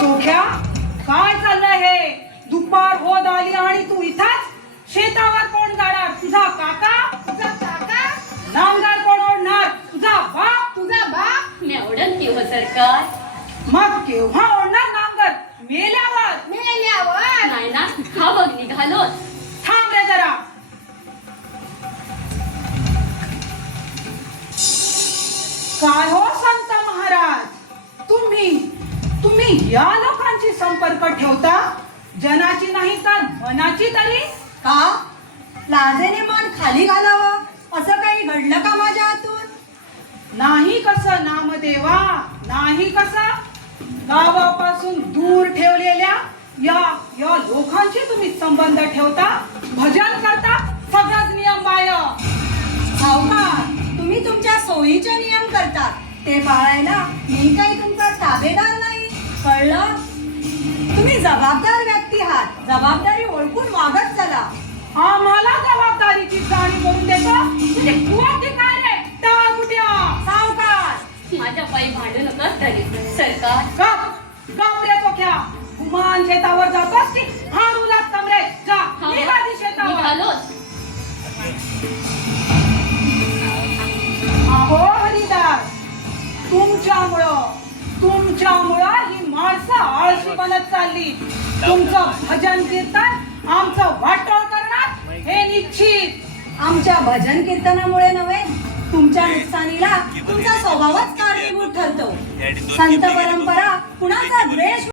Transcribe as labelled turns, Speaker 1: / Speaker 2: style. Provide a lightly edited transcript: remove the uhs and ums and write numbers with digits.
Speaker 1: चोख्या, काय चाललंय हे? दुपार होत आली आणि तू इथंच? शेतावर कोण जाणार? तुझा काका?
Speaker 2: तुझा काका?
Speaker 1: नांगर कोण ओढणार? तुझा बाप?
Speaker 2: तुझा बाप?
Speaker 3: मी आवडन की हो सरकार.
Speaker 1: मग केव्हा ओढणार नांगर? मेल्यावर?
Speaker 2: मेल्यावर?
Speaker 3: नाही ना, हा बघ निघालोच.
Speaker 1: थांब रे जरा. काय हो संत महाराज, तुम्ही या लोकांची संपर्क ठेवता? जनाची नाही तर मनाची तरी?
Speaker 4: का लाजेने मन खाली घालावं असं काही घडलं का माझ्या हातून?
Speaker 1: नाही कसं नामदेवा, नाही कसं. गावापासून दूर ठेवलेल्या या लोकांशी तुम्ही संबंध ठेवता, भजन करता, सगळाच नियम बाह्य.
Speaker 4: सावकार, तुम्ही तुमच्या सोयीचे नियम करतात, ते पाळायला मी काही तुमचा ताबेदार नाही, कळलं? तुम्ही जबाबदार व्यक्ती आहात, जबाबदारी ओळखून वागत चला.
Speaker 1: आम्हाला जबाबदारीची जाणीव करून देतो तुझे कुवाचे काय रे टाळमुट्या?
Speaker 4: सावकार,
Speaker 3: माझ्या पायी भांडू नकोस तरी सरकार.
Speaker 1: गप रे चोख्या. गुमान शेतावर जातोस की हाडूला कमरे? जा
Speaker 3: हा
Speaker 1: निघ आधी शेतावर.
Speaker 3: निघालोच.
Speaker 1: अहो हरिदास, तुमच्यामुळं ही माणसं आळशी बनत चालली. तुमचं भजन कीर्तन आमचं वाटोळ करणार हे निश्चित.
Speaker 4: आमच्या भजन कीर्तनामुळे नव्हे, तुमच्या नुकसानीला तुमचा स्वभावच कारणीभूत ठरतो. संत परंपरा कुणाचा द्वेष